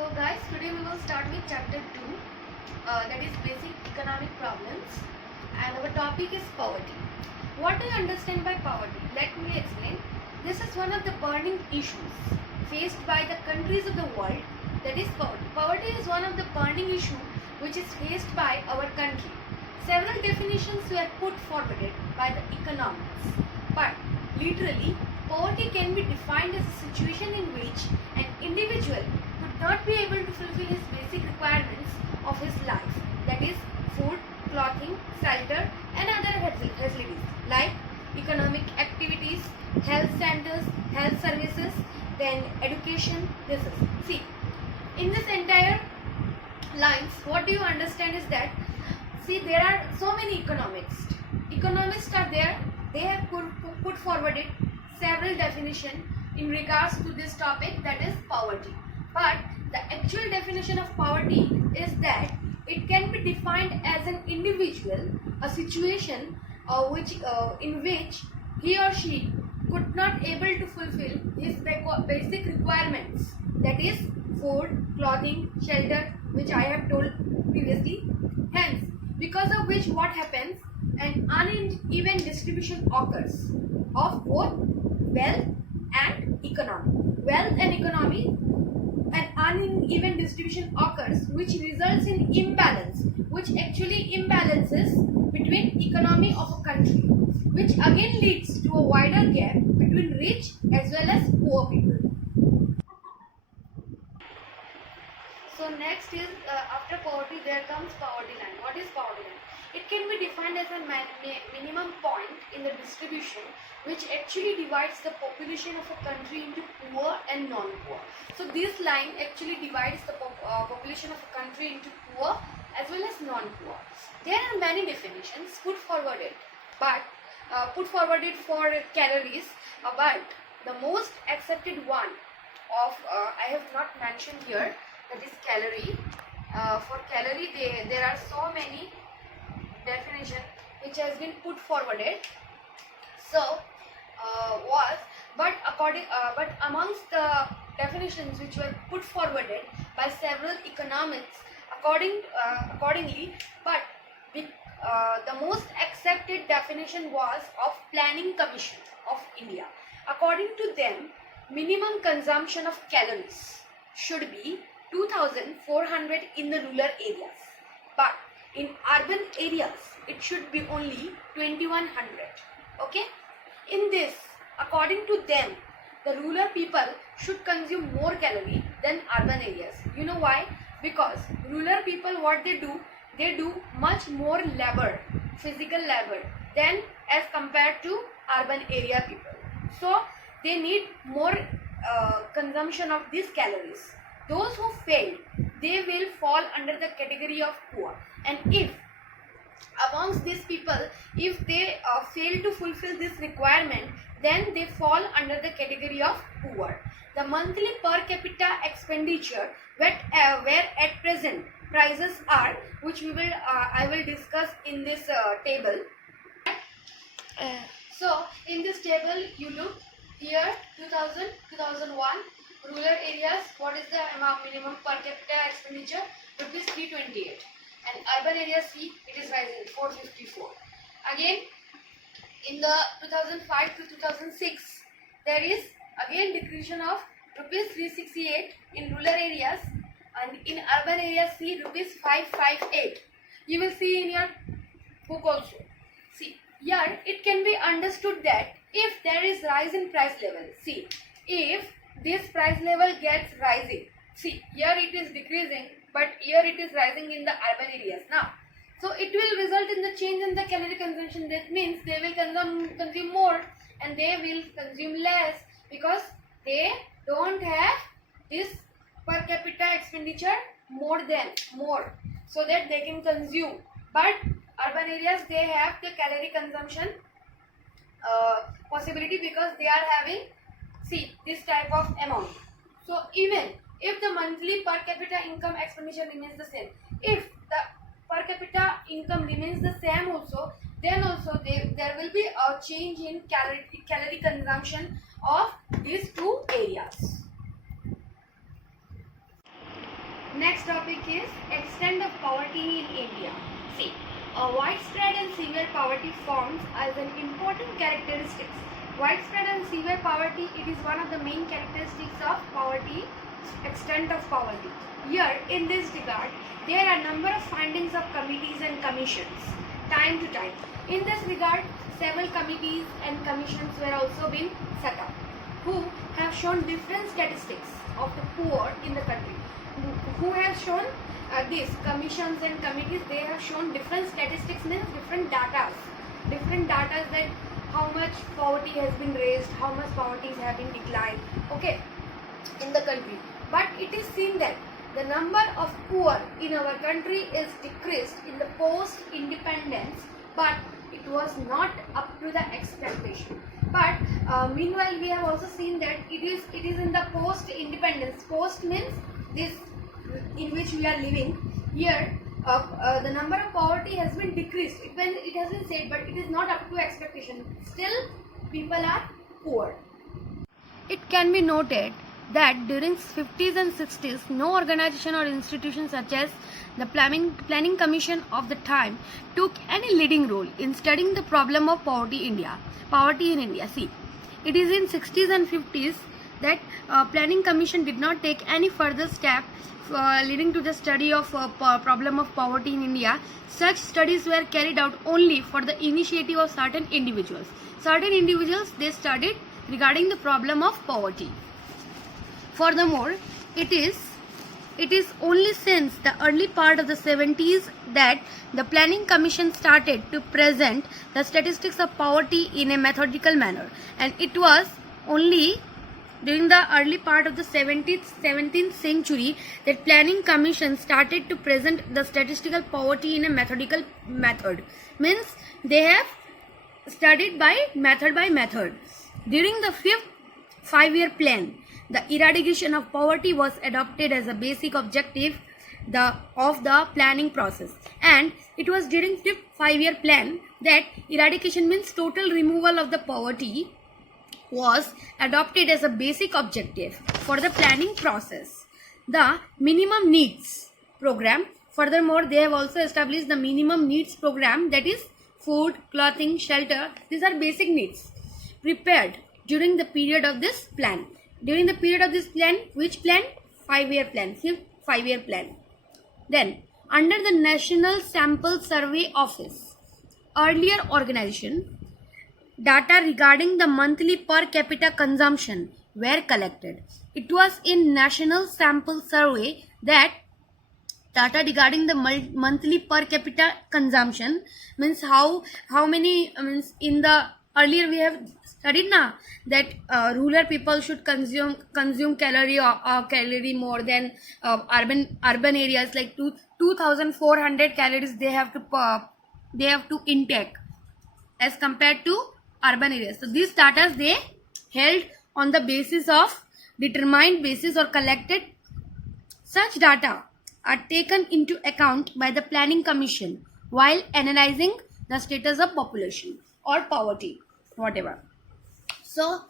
So guys, today we will start with chapter 2, that is basic economic problems, and our topic is poverty. What do you understand by poverty? Let me explain. This is one of the burning issues faced by the countries of the world, that is poverty. Poverty is one of the burning issues which is faced by our country. Several definitions were put forward by the economists, but literally poverty can be defined as a situation in which an individual could not be able to fulfill his basic requirements of his life, that is food, clothing, shelter and other facilities like economic activities, health centers, health services, then education. This is, see, in this entire lines, what do you understand is that, see, there are so many economists are there. They have put forward it several definition in regards to this topic, that is poverty. But the actual definition of poverty is that it can be defined as an individual, a situation in which he or she could not able to fulfill his basic requirements, that is food, clothing, shelter, which I have told previously. Hence, because of which what happens, an uneven distribution occurs of both wealth and economy. Wealth and economy, an uneven distribution occurs which results in imbalance, which actually imbalances between economy of a country, which again leads to a wider gap between rich as well as poor people. So next is, after poverty there comes poverty line. What is poverty line? It can be defined as a minimum point in the distribution which actually divides the population of a country into poor and non-poor. So this line actually divides the population of a country into poor as well as non-poor. There are many definitions put forwarded for calories, but the most accepted one of I have not mentioned here, that is calorie. For calorie there are so many definition which has been put forwarded. So but amongst the definitions which were put forwarded by several economists accordingly, but the most accepted definition was of Planning Commission of India. According to them, minimum consumption of calories should be 2400 in the rural areas, but in urban areas it should be only 2100. Okay, in this, according to them, the rural people should consume more calorie than urban areas. You know why? Because rural people, what they do much more labor, physical labor, than as compared to urban area people. So they need more consumption of these calories. Those who fail, they will fall under the category of poor. And if amongst these people, if they fail to fulfill this requirement, then they fall under the category of poor. The monthly per capita expenditure where at present prices are, which I will discuss in this table. So in this table you look here, 2000, 2001, rural areas, what is the amount minimum per capita expenditure? Rupees 328. And urban areas, see, it is rising 454. Again, in the 2005 to 2006, there is again decrease of rupees 368 in rural areas, and in urban areas, see, rupees 558. You will see in your book also. See, here it can be understood that if there is rise in price level, see, if this price level gets rising, see, here it is decreasing, but here it is rising in the urban areas now. So it will result in the change in the calorie consumption. That means they will consume more and they will consume less because they don't have this per capita expenditure more, so that they can consume. But urban areas, they have the calorie consumption possibility because they are having, see, this type of amount. So even if the monthly per capita income expenditure remains the same, if the per capita income remains the same also, then also there will be a change in calorie consumption of these two areas. Next topic is extent of poverty in India. See, widespread and severe poverty forms as an important characteristics. Widespread and severe poverty, it is one of the main characteristics of poverty, extent of poverty. Here, in this regard, there are number of findings of committees and commissions, time to time. In this regard, several committees and commissions were also been set up, who have shown different statistics of the poor in the country. Who have shown these commissions and committees, they have shown different statistics, means different data that how much poverty has been raised, how much poverty have been declined, okay, in the country. But it is seen that the number of poor in our country is decreased in the post-independence, but it was not up to the expectation. But meanwhile, we have also seen that it is in the post-independence. Post means this in which we are living. Here, the number of poverty has been decreased. It has been said, but it is not up to expectation. Still, people are poor. It can be noted that during 50s and 60s, no organization or institution such as the Planning Commission of the time took any leading role in studying the problem of poverty in India. See, it is in 60s and 50s that Planning Commission did not take any further step leading to the study of problem of poverty in India. Such studies were carried out only for the initiative of certain individuals. They studied regarding the problem of poverty. Furthermore, it is only since the early part of the 70s that the Planning Commission started to present the statistics of poverty in a methodical manner, and it was only during the early part of the 17th century that Planning Commission started to present the statistical poverty in a methodical method. Means they have studied by method. During the 5th five-year plan, the eradication of poverty was adopted as a basic objective of the planning process, and it was during 5th five-year plan that eradication means total removal of the poverty was adopted as a basic objective for the planning process. The minimum needs program, furthermore, they have also established the minimum needs program, that is food, clothing, shelter. These are basic needs prepared during the period of this plan. During the period of this plan, which plan? 5-year plan, 5th five-year plan. Then, under the National Sample Survey Office, earlier organization, data regarding the monthly per capita consumption were collected. It was in National Sample Survey that data regarding the monthly per capita consumption means how many, means in the earlier we have studied now that rural people should consume calorie or calorie more than urban areas, like 2400 calories they have to intake as compared to urban areas. So these data they held on the basis of determined basis or collected. Such data are taken into account by the Planning Commission while analyzing the status of population or poverty, whatever. So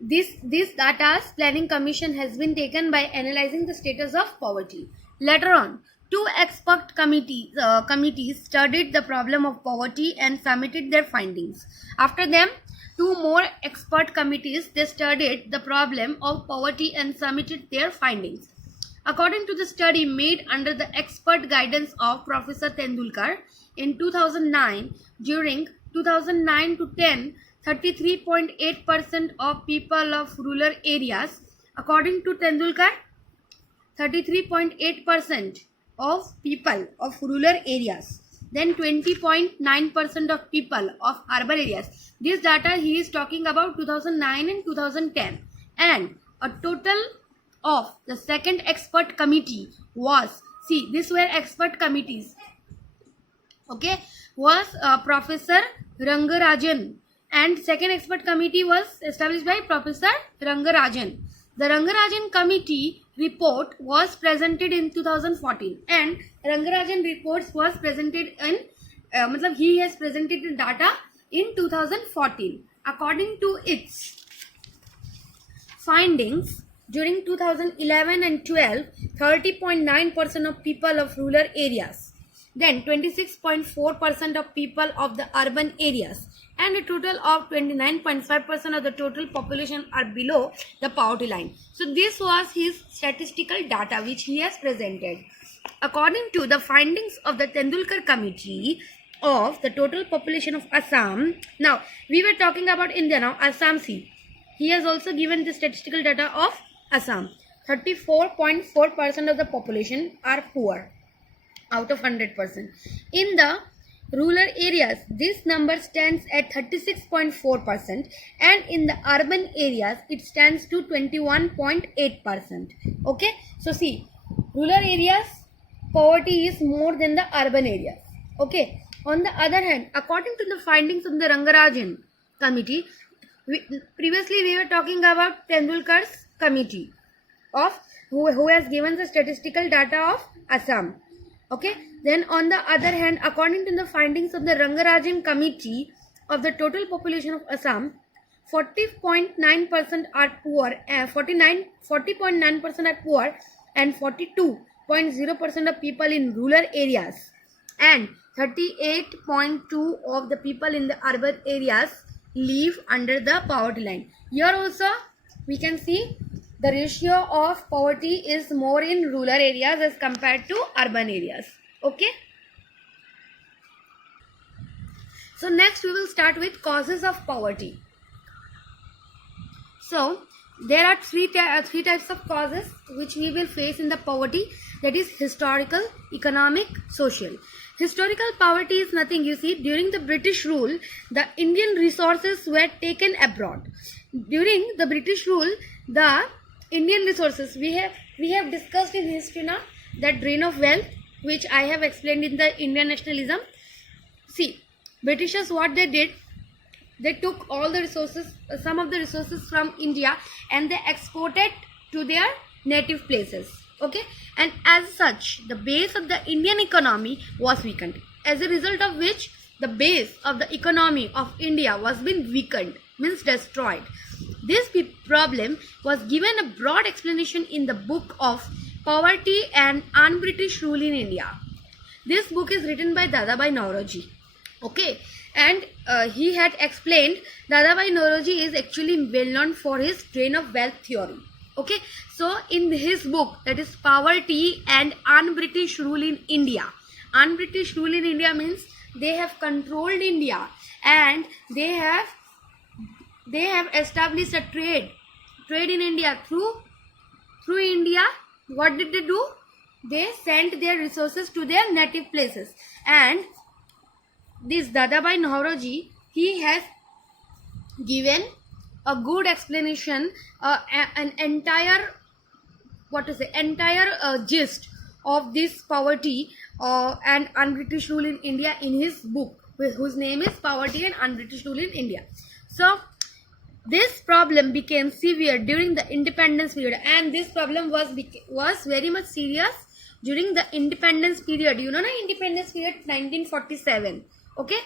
this data Planning Commission has been taken by analyzing the status of poverty. Later on, 2 expert committees studied the problem of poverty and submitted their findings. After them, 2 more expert committees, they studied the problem of poverty and submitted their findings. According to the study made under the expert guidance of Professor Tendulkar in 2009, during 2009 to 10, 33.8% of people of rural areas, according to Tendulkar, 33.8% of people of rural areas, then 20.9% of people of urban areas. This data he is talking about 2009 and 2010, and a total of the second expert committee was, see, these were expert committees, okay, was Professor Rangarajan, and second expert committee was established by Professor Rangarajan. The Rangarajan committee report was presented in 2014, and Rangarajan reports was presented in he has presented the data in 2014. According to its findings, During 2011 and 12, 30.9% of people of rural areas, then 26.4% of people of the urban areas, and a total of 29.5% of the total population are below the poverty line. So this was his statistical data which he has presented. According to the findings of the Tendulkar Committee of the total population of Assam, now we were talking about India, now Assam, see, he has also given the statistical data of Assam. 34.4% of the population are poor out of 100%. In the rural areas, this number stands at 36.4%, and in the urban areas, it stands to 21.8%. Okay, so see, rural areas, poverty is more than the urban areas. Okay, on the other hand, according to the findings of the Rangarajan Committee, previously we were talking about Tendulkar's committee of who has given the statistical data of Assam. Okay, then on the other hand, according to the findings of the Rangarajan Committee of the total population of Assam, 40.9% are poor, 40.9% are poor, and 42.0% of people in rural areas, and 38.2% of the people in the urban areas live under the poverty line. Here also we can see the ratio of poverty is more in rural areas as compared to urban areas. Okay. So next we will start with causes of poverty. So there are three types of causes which we will face in the poverty, that is historical, economic, social. Historical poverty is nothing, you see, during the British rule, the Indian resources were taken abroad. During the British rule, the Indian resources, we have discussed in history now, that drain of wealth, which I have explained in the Indian nationalism. See, Britishers, what they did, they took all the resources, some of the resources from India, and they exported to their native places. Okay, and as such, the base of the Indian economy was weakened, as a result of which the base of the economy of India was being weakened, means destroyed. This problem was given a broad explanation in the book of Poverty and Un-British Rule in India. This book is written by Dadabhai Naoroji. Okay, and he had explained, Dadabhai Naoroji is actually well known for his drain of wealth theory. Okay, so in his book, that is Poverty and Un-British Rule in India. Un-British Rule in India means they have controlled India, and they have established a trade in India through India. What did they do? They sent their resources to their native places, and this Dadabhai Naoroji, he has given a good explanation, an entire gist of this poverty and Un-British Rule in India in his book, whose name is Poverty and Un-British Rule in India. So this problem became severe during the independence period, and this problem was very much serious during the independence period. You know, independence period 1947. Okay,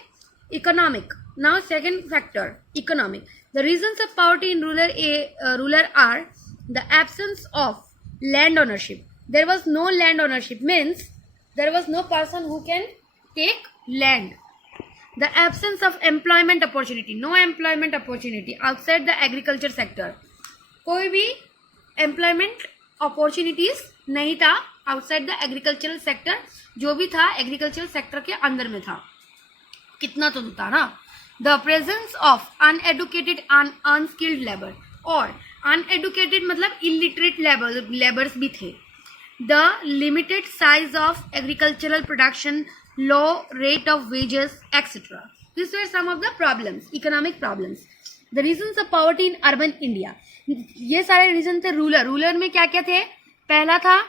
economic. Now second factor, economic. The reasons of poverty in rural are the absence of land ownership. There was no land ownership, means there was no person who can take land. The absence of employment opportunity, no employment opportunity outside the agriculture sector. कोई भी employment opportunities नहीं था outside the agricultural sector. जो भी था agricultural sector के अंदर में था. कितना तो था ना. The presence of uneducated and unskilled labor, और uneducated मतलब illiterate laborers भी थे. The limited size of agricultural production, low rate of wages, etc. These were some of the problems, economic problems. The reasons of poverty in urban India. ये सारे reasons थे rural में क्या क्या थे. पहला था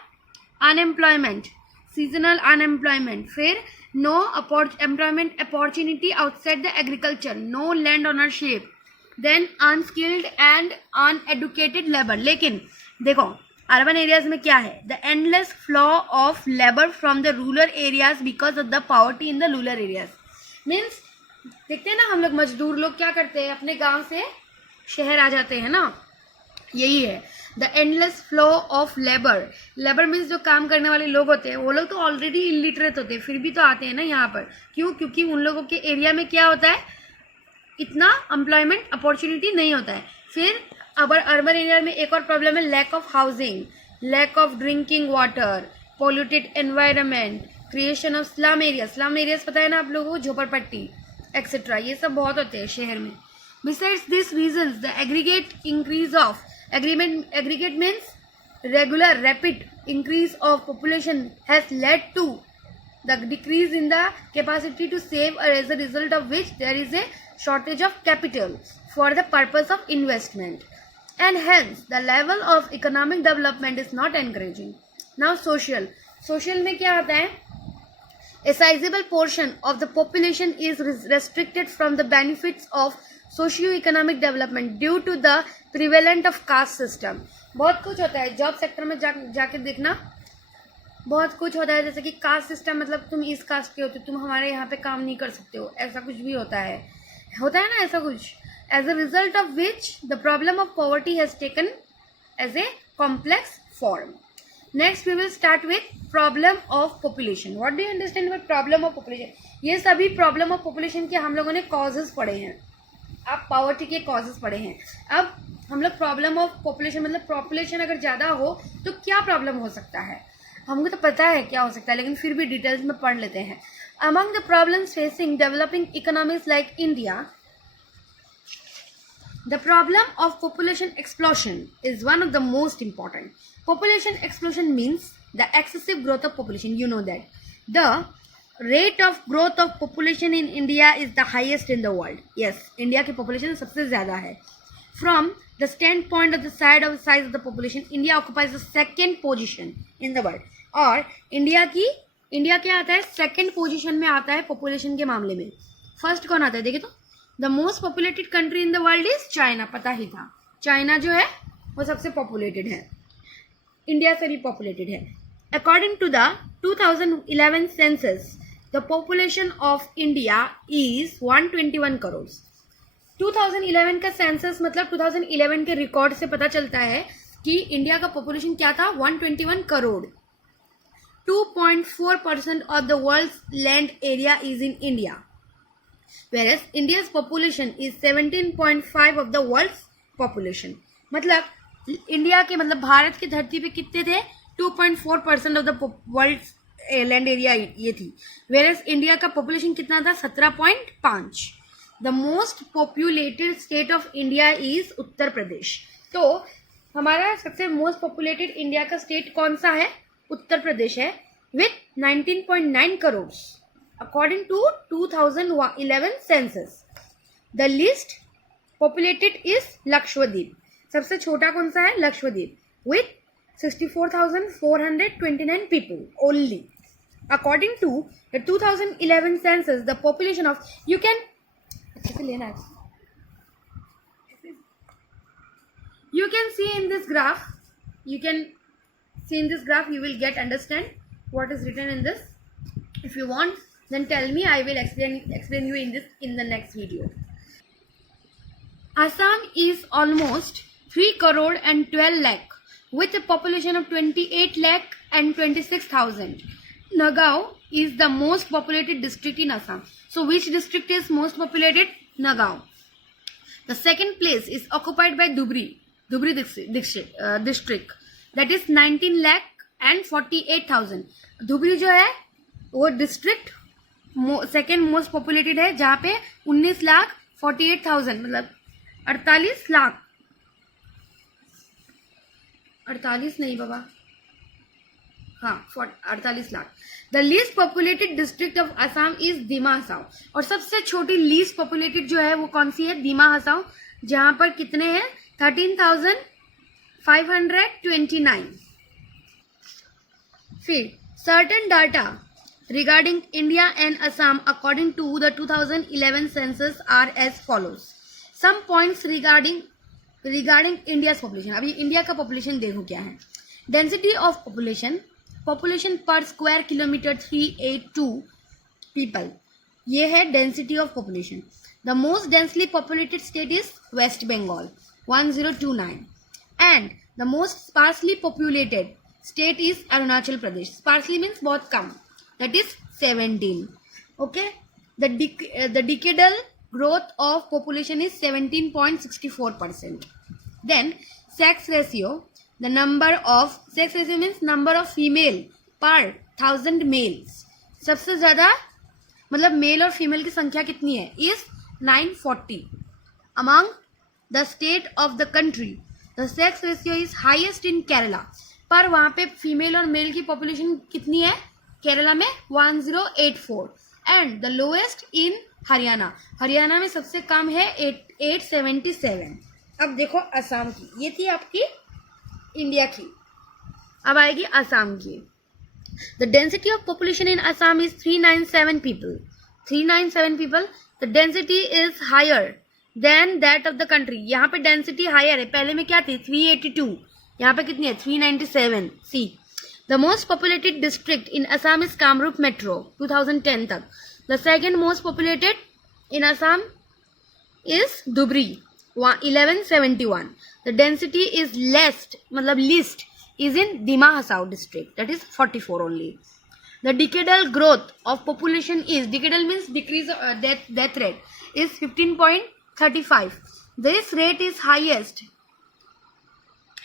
unemployment, seasonal unemployment. फिर no employment opportunity outside the agriculture, no land ownership, then unskilled and uneducated labor. लेकिन देखो अर्बन एरियाज में क्या है, the endless flow of labour from the rural areas because of the poverty in the rural areas. Means देखते हैं ना हम लोग, मजदूर लोग क्या करते हैं, अपने गांव से शहर आ जाते हैं ना, यही है the endless flow of labour. Labour means जो काम करने वाले लोग होते हैं वो लोग तो ऑलरेडी इलिटरेट होते हैं, फिर भी तो आते हैं ना यहाँ पर. क्यों? क्योंकि उन लोगों के एरिया में क्या होता है, इतना एम्प्लॉयमेंट अपॉर्चुनिटी नहीं होता है. फिर अर्बन एरिया में एक और प्रॉब्लम है lack of housing, lack of drinking water, polluted environment, creation of slum area. Slum areas पता है ना आप लोगों को, झोपड़पट्टी एक्सेट्रा, ये सब बहुत होते हैं शहर में. Besides these reasons, the aggregate increase of aggregate means regular rapid increase of population has led to the decrease in the capacity to save, as a result of which there is a shortage of capital for the purpose of investment, and hence the level of economic development is not encouraging. Now social में क्या आता है, a sizable portion of the population is restricted from the benefits of socio-economic development due to the prevalent of caste system. बहुत कुछ होता है job sector में जाके देखना, बहुत कुछ होता है जैसे कि कास्ट सिस्टम, मतलब तुम इस कास्ट के हो तो तुम हमारे यहाँ पे काम नहीं कर सकते हो, ऐसा कुछ भी होता है ना ऐसा कुछ. As a result of which the problem of poverty has taken as a complex form. Next we will start with problem of population. What do you understand by problem of population? ये सभी problem of population के हम लोगों ने causes पढ़े हैं. आप poverty के कॉजेज पढ़े हैं. अब हम लोग प्रॉब्लम ऑफ पॉपुलेशन, मतलब पॉपुलेशन अगर ज़्यादा हो तो क्या प्रॉब्लम हो सकता है, हमको तो पता है क्या हो सकता है, लेकिन फिर भी डिटेल्स में पढ़ लेते हैं. Among the problems facing developing economies like India, the problem of population explosion is one of the most important. Population explosion means the excessive growth of population. You know that the rate of growth of population in India is the highest in the world. Yes, India की population सबसे ज़्यादा है. From the standpoint of the size of the population, India occupies the second position in the world. और India क्या आता है, second position में आता है पॉपुलेशन के मामले में. फर्स्ट कौन आता है देखिए तो, the most populated country in the world is China. पता ही था, चाइना जो है वो सबसे पॉपुलेटेड है, इंडिया से भी पॉपुलेटेड है. According to the 2011 census, the population of India is 121 crore. 2011 का सेंसस मतलब 2011 के रिकॉर्ड से पता चलता है कि इंडिया का पॉपुलेशन क्या था, 121 crore. 2.4% of the world's land area is in India, whereas India's population is 17.5 of the world's population. मतलब इंडिया के, मतलब भारत की धरती पे कितने थे, 2.4% of the world land area ये थी. whereas इंडिया का पॉपुलेशन कितना था, 17.5. The most populated state of India is Uttar Pradesh. तो हमारा सबसे मोस्ट पॉपुलेटेड इंडिया का स्टेट कौन सा है, उत्तर प्रदेश है, with 19.9 crore according to 2011 census. The least populated is Lakshadweep. सबसे छोटा कौन सा है, Lakshadweep, with 64,429 people only. According to the 2011 census, the population of, you can अच्छे से लेना है, you can see in this graph, you will get understand what is written in this. If you want, then tell me, I will explain you in the next video. Assam is almost 3 crore and 12 lakh with a population of 28 lakh and 26,000. Nagaon is the most populated district in Assam. So which district is most populated? Nagaon. The second place is occupied by Dhubri district. That is 19 lakh and 48,000. Dhubri जो है वो district second most populated है, जहाँ पे 19,48,000 मतलब 48 लाख, 48 नहीं बाबा, हाँ 48 lakh. The least populated district of Assam is Dima Hasao. और सबसे छोटी लीस्ट पॉपुलेटेड जो है वो कौन सी है, दीमा हसाओ, जहाँ पर कितने हैं, 13,529. फिर certain data regarding India and Assam according to the 2011 census are as follows. Some points regarding India's population. अभी इंडिया का population देखो क्या है. Density of population per square kilometer 382 people. ये है density of population. The most densely populated state is West Bengal 1029. and the most sparsely populated state is Arunachal Pradesh. Sparsely means बहुत कम, that is 17. Okay, the decadal growth of population is 17.64%. Then sex ratio, the number of sex ratio means number of female per 1000 males. सबसे ज़्यादा मतलब mail और female की संख्या कितनी है, is 940 among the state of the country. The sex ratio is highest in Kerala. पर वहाँ पे फीमेल और मेल की पॉपुलेशन कितनी है केरला में 1084 एंड द लोएस्ट इन हरियाणा. हरियाणा में सबसे कम है 877. अब देखो असम की, ये थी आपकी इंडिया की, अब आएगी असम की. The density of population in Assam is 397 people. 397 people. The density is higher than that of the country. यहाँ पे डेंसिटी हायर है, पहले में क्या थी 382, यहाँ पे कितनी है 397. See the most populated district in Assam is Kamrup metro 2010 तक. The second most populated in Assam is Dhubri 1171. The density is least मतलब least is in Dima Hasao district, that is 44 only. The decadal growth of population is, decadal means decrease death rate, is 15.35. This rate is highest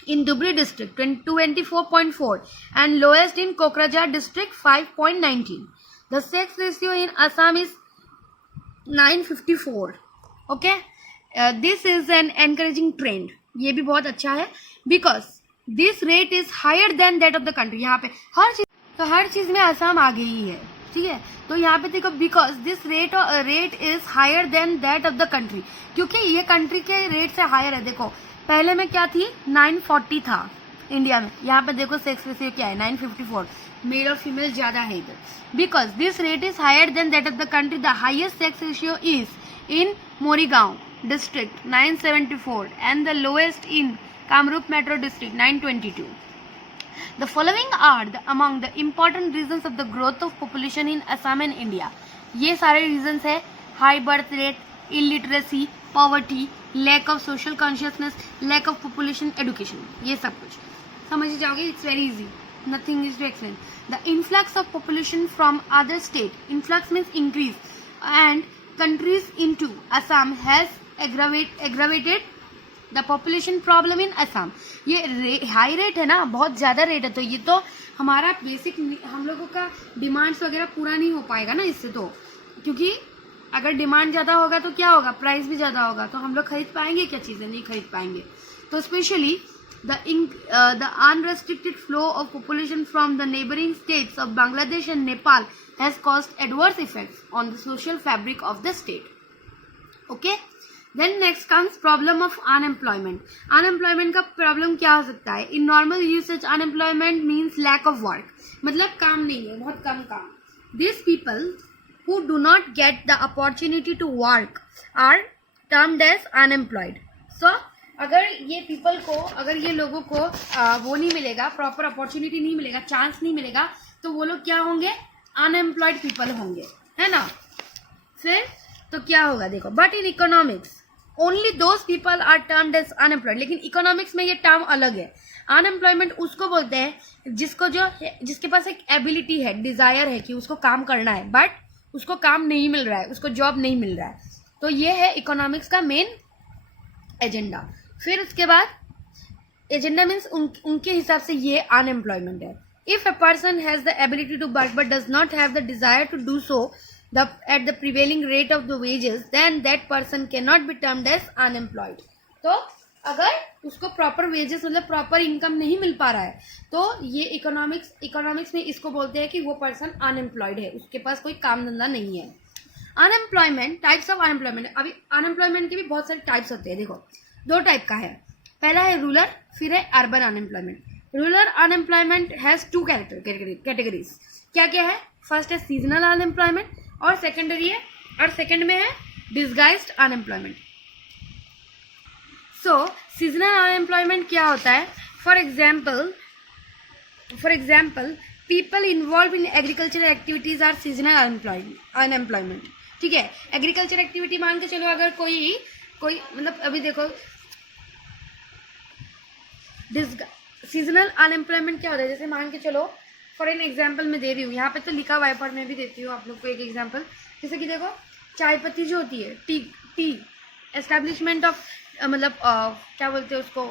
in Dhubri district 24.4 and lowest in Kokrajhar district 5.19. The sex ratio in Assam is 954. Okay, this is an encouraging trend. ये भी बहुत अच्छा है because this rate is higher than that of the country. यहाँ पे हर चीज में असम आगे ही है, ठीक है. तो यहाँ पे देखो because this rate is higher than that of the country, क्योंकि ये कंट्री के रेट से हायर है. देखो पहले में क्या थी 940 था इंडिया में, यहाँ पे देखो सेक्स रेशियो क्या है 954. मेल और फीमेल ज्यादा है इधर. Because this rate is higher than that of the country, the highest sex ratio is in Morigaon district 974 and the lowest in Kamrup metro district 922. The following are among the important reasons of the growth of population in Assam and India. ये सारे reasons है: high birth rate, illiteracy, poverty, lack of social consciousness, lack of population education. ये सब कुछ समझ जाओगे. It's very easy. Nothing is to explain. The influx of population from other state. Influx means increase. And countries into Assam has aggravated the population problem in Assam. ये high rate है ना, बहुत ज़्यादा रेट है, तो ये तो हमारा बेसिक हम लोगों का डिमांड्स वगैरह पूरा नहीं हो पाएगा ना इससे. तो क्योंकि अगर डिमांड ज़्यादा होगा तो क्या होगा, प्राइस भी ज़्यादा होगा, तो हम लोग खरीद पाएंगे क्या चीज़ें, नहीं खरीद पाएंगे. तो specially the unrestricted flow of population from the neighbouring states of Bangladesh and Nepal has caused adverse effects on the social fabric of the state. Okay, Then next comes problem of unemployment. Unemployment का problem क्या हो सकता है? In normal usage, unemployment means lack of work. मतलब काम नहीं है, बहुत कम काम. These people who do not get the opportunity to work are termed as unemployed. So अगर ये people को, अगर ये लोगों को वो नहीं मिलेगा, proper opportunity नहीं मिलेगा, chance नहीं मिलेगा, तो वो लोग क्या होंगे, unemployed people होंगे, है ना. फिर तो क्या होगा देखो, but in economics only those people are termed as unemployed. लेकिन इकोनॉमिक्स में ये टर्म अलग है. अनएम्प्लॉयमेंट उसको बोलते हैं जिसके पास एक एबिलिटी है, डिजायर है कि उसको काम करना है, बट उसको काम नहीं मिल रहा है, उसको जॉब नहीं मिल रहा है. तो ये है इकोनॉमिक्स का मेन एजेंडा. फिर उसके बाद एजेंडा मीन्स उनके हिसाब से ये अनएम्प्लॉयमेंट है. If a person has the ability to work but does not have the desire to do so at the prevailing rate of the wages, then that person cannot be termed as unemployed. तो अगर उसको proper wages मतलब proper income नहीं मिल पा रहा है, तो ये इकोनॉमिक्स में इसको बोलते हैं कि वो पर्सन अनएम्प्लॉयड है, उसके पास कोई काम धंधा नहीं है. Unemployment, types of unemployment. अभी अनएम्प्लॉयमेंट के भी बहुत सारे टाइप्स होते हैं. देखो 2 टाइप का है. पहला है रूरल, फिर है urban unemployment. Rural unemployment has 2 categories. क्या क्या है? फर्स्ट है सीजनल अनएम्प्लॉयमेंट और सेकेंडरी है, और सेकेंड में है disguised unemployment. So seasonal unemployment क्या होता है? For example people involve in agriculture activities are seasonal unemployment. ठीक है, एग्रीकल्चर एक्टिविटी मान के चलो, अगर कोई मतलब अभी देखो सीजनल अनएम्प्लॉयमेंट क्या होता है, जैसे मान के चलो फॉर एन एग्जाम्पल मैं दे रही हूँ, यहाँ पे तो लिखा हुआ है पर मैं भी देती हूँ आप लोग को एक एग्जाम्पल। जैसे कि देखो चाय पत्ती जो होती है, टी एस्टैब्लिशमेंट ऑफ मतलब क्या बोलते हैं उसको,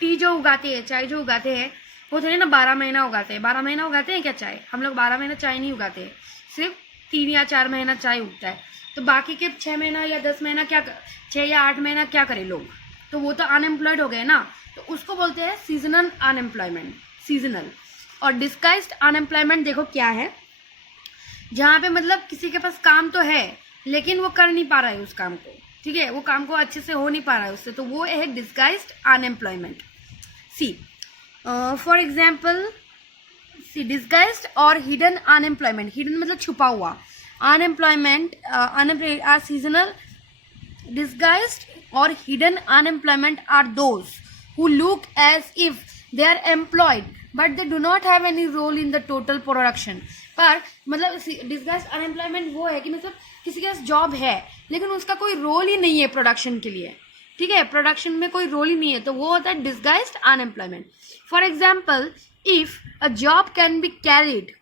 टी जो उगाते हैं, चाय जो उगाते हैं वो थोड़ी ना 12 महीना उगाते हैं। 12 महीना उगाते हैं क्या चाय? हम लोग 12 महीना चाय नहीं उगाते हैं, सिर्फ 3 या 4 महीना चाय उगता है। तो बाकी के 6 महीना या 10 महीना क्या 6 या 8 महीना क्या करें लोग? तो वो तो अनएम्प्लॉयड हो गए ना, तो उसको बोलते हैं सीजनल अनएम्प्लॉयमेंट, सीजनल। और डिस्गाइज्ड अनएम्प्लॉयमेंट देखो क्या है, जहाँ पे मतलब किसी के पास काम तो है लेकिन वो कर नहीं पा रहा है उस काम को, ठीक है, वो काम को अच्छे से हो नहीं पा रहा है उससे, तो वो है disguised unemployment. See for example, see disguised और हिडन अनएम्प्लॉयमेंट, हिडन मतलब छुपा हुआ, unemployment are seasonal. Disguised or hidden unemployment are those who look as if they are employed but they do not have any role in the total production। पर मतलब disguised unemployment वो है कि मतलब किसी के पास जॉब है लेकिन उसका कोई रोल ही नहीं है प्रोडक्शन के लिए, ठीक है, प्रोडक्शन में कोई रोल ही नहीं है, तो वो होता है disguised unemployment। For example, if a job can be carried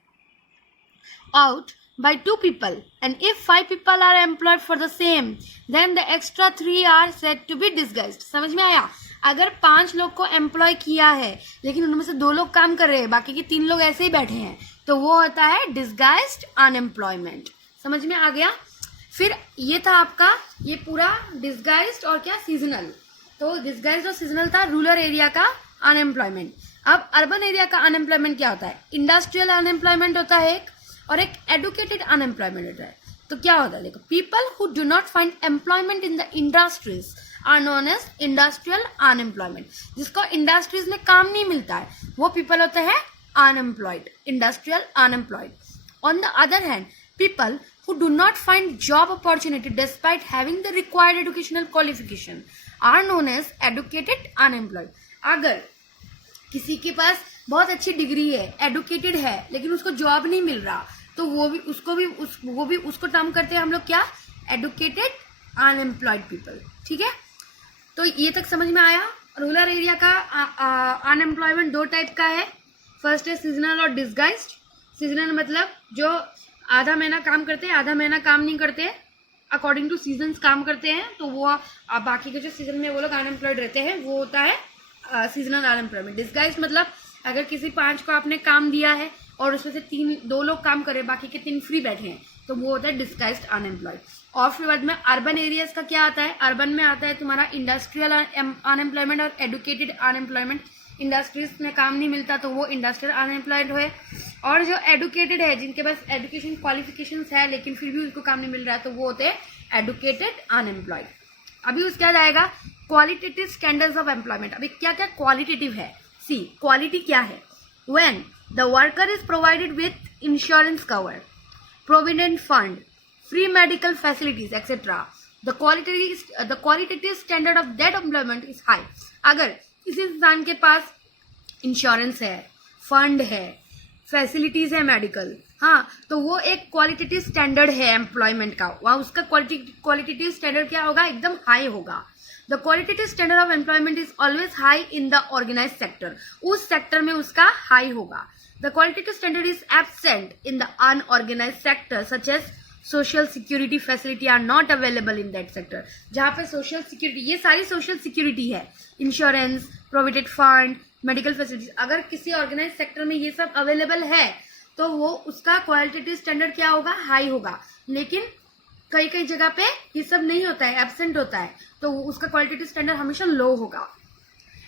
out by 2 people and if 5 people are employed for the same then the extra 3 are said to be disguised। समझ में आया? अगर 5 लोग को एम्प्लॉय किया है लेकिन उनमें से 2 लोग काम कर रहे हैं, बाकी के 3 लोग ऐसे ही बैठे हैं, तो वो होता है डिस्गाइज्ड अनएम्प्लॉयमेंट। समझ में आ गया? फिर ये था आपका ये पूरा डिस्गाइज्ड और क्या सीजनल। तो डिस्गाइज्ड और सीजनल था रूरल एरिया का अनएम्प्लॉयमेंट। अब अर्बन एरिया का अनएम्प्लॉयमेंट क्या होता है? इंडस्ट्रियल अनएम्प्लॉयमेंट होता है एक, और एक एडुकेटेड अनएम्प्लॉयमेंट होता है। तो क्या होता है देखो, people who do not find employment in the industries are known as industrial unemployment. जिसको इंडस्ट्रीज में काम नहीं मिलता है वो पीपल होते हैं unemployed, industrial unemployed. On the other hand, people who do not find job opportunity despite having the required educational qualification are known as educated unemployed। अगर किसी के पास बहुत अच्छी डिग्री है, एडुकेटेड है, लेकिन उसको जॉब नहीं मिल रहा, तो वो भी उसको टर्म करते हैं हम लोग क्या? Educated unemployed people. ठीक है, तो ये तक समझ में आया। रूरल एरिया का अनएम्प्लॉयमेंट 2 टाइप का है। फर्स्ट है सीजनल और डिस्गाइज्ड। सीजनल मतलब जो आधा महीना काम करते हैं, आधा महीना काम नहीं करते, अकॉर्डिंग टू सीजन्स काम करते हैं, तो वो बाकी के जो सीजन में वो लोग अनएम्प्लॉयड रहते हैं, वो होता है सीजनल अनएम्प्लॉयमेंट। डिस्गाइज्ड मतलब अगर किसी 5 को आपने काम दिया है और उसमें से 2 लोग काम करे, बाकी के 3 फ्री बैठे हैं, तो वो होता है डिस्गाइज्ड अनएम्प्लॉयड। और फिर बाद में अर्बन एरियाज का क्या आता है? अर्बन में आता है तुम्हारा इंडस्ट्रियल अनएम्प्लॉयमेंट और एडुकेटेड अनएम्प्लॉयमेंट। इंडस्ट्रीज में काम नहीं मिलता तो वो इंडस्ट्रियल अनएम्प्लॉयड है। और जो एडुकेटेड है, जिनके पास एजुकेशन क्वालिफिकेशंस है लेकिन फिर भी उनको काम नहीं मिल रहा है, तो वो होते हैं एडुकेटेड अनएम्प्लॉयड। अभी उसके बाद आएगा क्वालिटेटिव स्टैंडर्ड्स ऑफ एम्प्लॉयमेंट। अभी क्या क्या क्वालिटेटिव है? सी, क्वालिटी क्या है? When the worker is provided with insurance cover, provident fund, free medical facilities etcetera, the qualitative standard of that employment is high. अगर किसी इंसान के पास इंश्योरेंस है, फंड है, फैसिलिटीज है मेडिकल, हाँ, तो वो एक क्वालिटेटिव स्टैंडर्ड है एम्प्लॉयमेंट का। वहाँ उसका क्वालिटेटिव स्टैंडर्ड क्या होगा? एकदम हाई होगा। The qualitative standard of employment is always high in the organise sector. उस सेक्टर में उसका हाई होगा। The qualitative standard is absent in the unorganise sector such as social security facility are not available in that sector. जहाँ पे social security, ये सारी social security है, insurance, provident fund, medical facilities, अगर किसी ऑर्गेनाइज सेक्टर में ये सब अवेलेबल है तो वो उसका क्वालिटेटिव स्टैंडर्ड क्या होगा? हाई होगा। लेकिन कई कई जगह पे ये सब नहीं होता है, एब्सेंट होता है, तो उसका क्वालिटेटिव स्टैंडर्ड हमेशा लो होगा।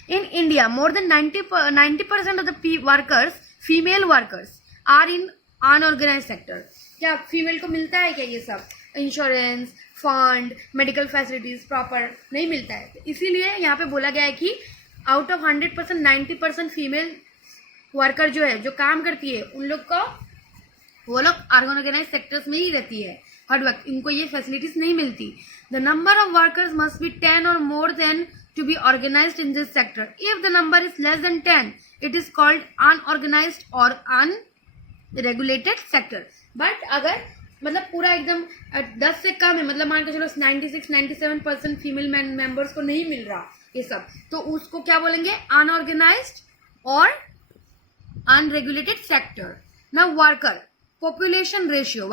In India more than 90% of the workers, female workers, are in unorganise sector. क्या फीमेल को मिलता है क्या ये सब? Insurance, fund, medical facilities proper नहीं मिलता है। तो इसीलिए यहाँ पे बोला गया है कि आउट ऑफ 100% 90% फीमेल वर्कर जो है, जो काम करती है, उन लोग को, वो लोग अनऑर्गेनाइज सेक्टर्स में ही रहती है हर वक्त, इनको ये फैसिलिटीज नहीं मिलती। The number of workers must be 10 और more than to be organised in this sector. If the number is less than 10 it is called unorganised और अनरेगुलेटेड सेक्टर। बट अगर मतलब पूरा एकदम 10 से कम है, मतलब मान के चलो 96-97% फीमेल मेंबर्स को नहीं मिल रहा ये सब, तो उसको क्या बोलेंगे, अनऑर्गेनाइज्ड और unregulated sector. Now worker population ratio,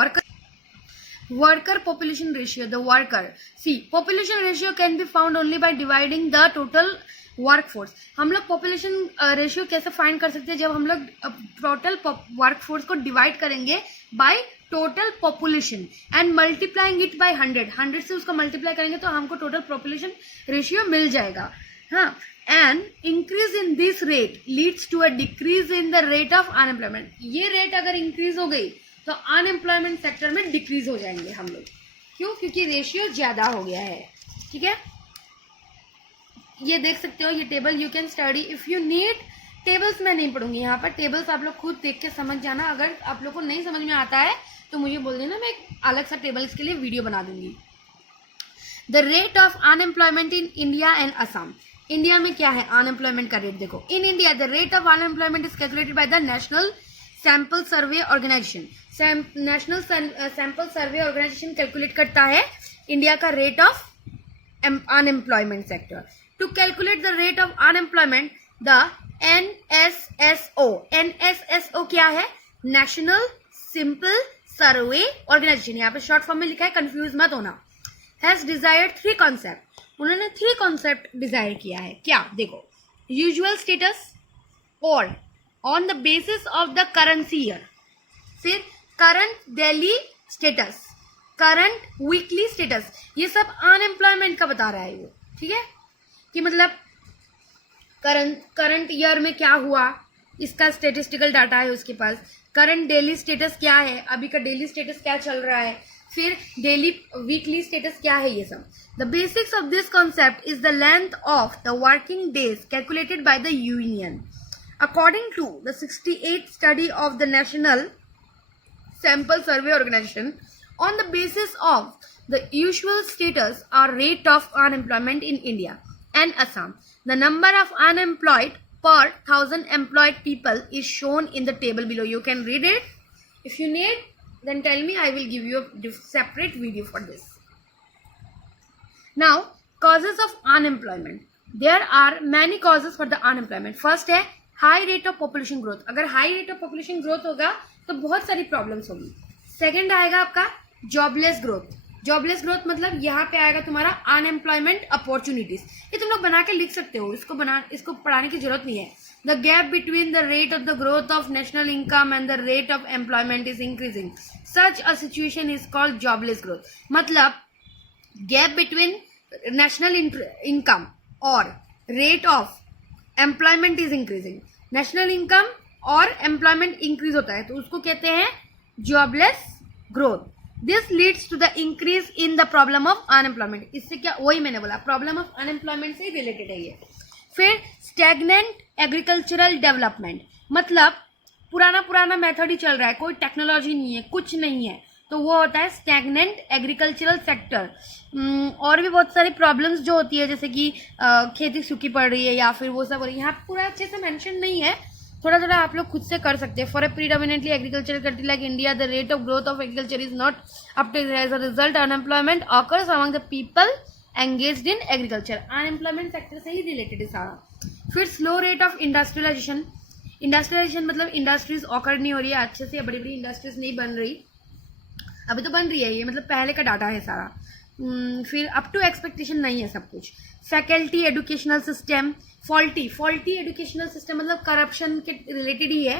worker population ratio, the worker, see population ratio can be found only by dividing the total workforce. हम लोग population ratio कैसे find कर सकते हैं, जब हम लोग total workforce को divide करेंगे by total population and multiplying it by 100 से उसको multiply करेंगे तो हमको total population ratio मिल जाएगा. हाँ, and increase in this rate leads to a decrease in the rate of unemployment. ये rate अगर increase हो गई तो अनएम्प्लॉयमेंट सेक्टर में डिक्रीज हो जाएंगे हम लोग. क्यों? क्योंकि रेशियो ज्यादा हो गया है. ठीक है, ये देख सकते हो ये table, you can study if you need. Tables मैं नहीं पढ़ूंगी यहाँ पर, टेबल्स आप लोग खुद देख के समझ जाना. अगर आप लोग को नहीं समझ में आता है तो मुझे बोल देना, मैं एक अलग सा टेबल्स के लिए वीडियो बना दूंगी. The rate of unemployment in India and Assam. India में क्या है अनएम्प्लॉयमेंट का रेट, देखो. In India the rate of unemployment is calculated by the national sample survey organisation. National sample survey organisation calculate करता है इंडिया का rate of unemployment sector. To calculate the rate of unemployment the NSSO क्या है, national simple सर्वे organisation, यहाँ पे short form में लिखा है, कंफ्यूज मत होना. Has desired 3 concept. उन्होंने 3 कॉन्सेप्ट डिजायर किया है. क्या? देखो, यूजुअल स्टेटस और on the basis of the currency year, फिर current daily status, current weekly status. ये सब अनएम्प्लॉयमेंट का बता रहा है वो. ठीक है, कि मतलब करंट ईयर में क्या हुआ, इसका स्टेटिस्टिकल डाटा है उसके पास. करंट डेली स्टेटस क्या है, अभी का डेली स्टेटस क्या चल रहा है, फिर डेली वीकली स्टेटस क्या है, ये सब. The basics of this concept is the length of the working days calculated by the union. According to the 68th study of the National Sample Survey Organization, on the basis of the usual status or rate of unemployment in India and Assam, the number of unemployed per 1,000 employed people is shown in the table below. You can read it. If you need, then tell me, I will give you a separate video for this. Now, causes of unemployment. There are many causes for the unemployment. First है high rate of population growth. अगर high rate of population growth होगा तो बहुत सारी problems होगी. Second आएगा आपका jobless growth. Jobless growth मतलब यहाँ पे आएगा तुम्हारा अनएम्प्लॉयमेंट अपॉर्चुनिटीज. ये तुम लोग बना के लिख सकते हो, इसको पढ़ाने की जरूरत नहीं है. The gap between the rate of the growth of national income and the rate of employment is increasing. Such a situation is called jobless growth. मतलब गैप बिटवीन नेशनल इनकम और rate of employment is increasing. National income और employment increase होता है तो उसको कहते हैं jobless growth. This leads to the increase in the problem of unemployment. इससे क्या, वही मैंने बोला, प्रॉब्लम ऑफ अनएम्प्लॉयमेंट से ही रिलेटेड है ये. फिर स्टैग्नेंट एग्रीकल्चरल डेवलपमेंट, मतलब पुराना मेथड ही चल रहा है, कोई टेक्नोलॉजी नहीं है, कुछ नहीं है, तो वो होता है स्टैग्नेंट एग्रीकल्चरल सेक्टर. और भी बहुत सारी प्रॉब्लम्स जो होती है, जैसे कि खेती सूखी पड़ रही है या फिर वो सब हो रही है. यहाँ पूरा अच्छे से मेंशन नहीं है, थोड़ा थोड़ा आप लोग खुद से कर सकते हैं. For a predominantly agriculture country like India the rate of growth of agriculture is not up to. As a result unemployment occurs among the people engaged in agriculture. Unemployment sector से ही रिलेटेड है सारा. फिर slow rate of industrialisation. Industrialisation मतलब industries occur नहीं हो रही है अच्छे से, बड़ी बड़ी इंडस्ट्रीज नहीं बन रही, अभी तो बन रही है, ये मतलब पहले का डाटा है सारा. फिर अप टू एक्सपेक्टेशन नहीं है सब कुछ. Faculty educational system faulty educational system मतलब करप्शन के रिलेटेड ही है.